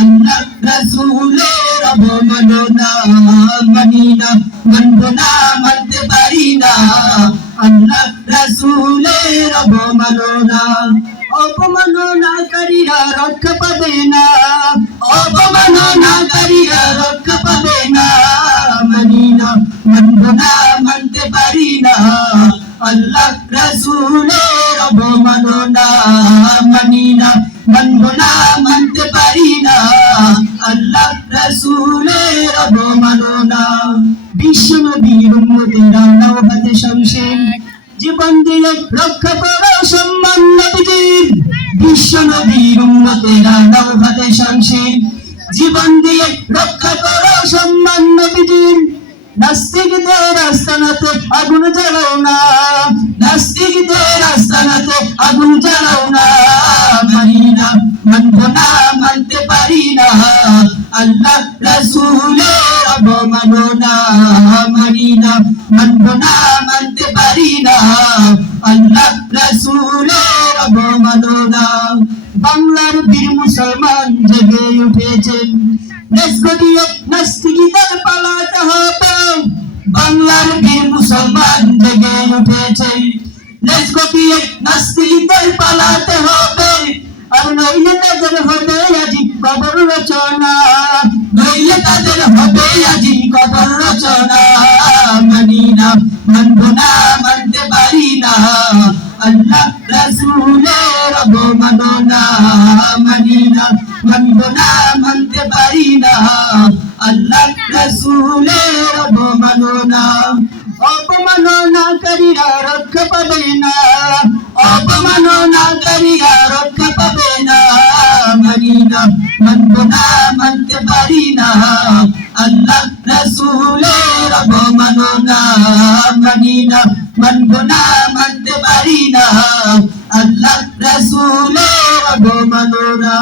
আল্লাহ রাসূলের অবমাননা মানি না, মানব না, মানতে পারি না। আল্লাহ রাসূলের অবমাননা, অপমাননাকারীরা রক্ষা পাবে না, অপমাননাকারীরা রক্ষা পাবে না। মানি না, মানব না, মানতে পারি না। আল্লাহ রাসূলের অবমাননা মানি না, মানব না, মানতে পারি না। আল্লাহ রাসূলের অবমাননা। বিশ্ব নবীর উম্মতেরা নাও হাতে শমশের, জীবন দিয়ে রক্ষা করো সম্মান নবীজির। বিশ্ব নবীর উম্মতেরা নাও হাতে শমশের, জীবন দিয়ে রক্ষা করো সম্মান নবীজির। নাস্তিকদের আস্তানাতে আগুন জ্বালাও না, নাস্তিকদের আস্তানাতে আগুন জ্বালাও না। মানি না, মানব না, মানতে পারি না। আল্লাহ রাসূলের অবমাননা মানি না, মানব না, মানতে পারি না। আল্লাহ রাসূলের অবমাননা। বাংলার বীর মুসলমান জেগে উঠেছেন, দেশ গড়িয়ে নাস্তিকদের পালাতে হবে। বাংলার বীর মুসলমান জেগে উঠেছে, দেশ গড়িয়ে নাস্তিকদের পালাতে হবে। আর নইলে তাদের হবে আজি কবর রচনা, নইলে তাদের হবে আজি কবর রচনা। মানি না, মানব না, মানতে পারি না। আল্লাহ রাসূলের অবমাননা মানি না, মানব না, মানতে পারি না। আল্লাহ রাসূলের অবমাননা, অপমাননাকারীরা রক্ষা পাবে না, অপমাননাকারীরা রক্ষা পাবে না। মানি না, মানব না, মানতে পারি না। আল্লাহ রাসূলের অবমাননা মানি না, মানব না, মানতে পারি না। আল্লাহ রাসূলের অবমাননা।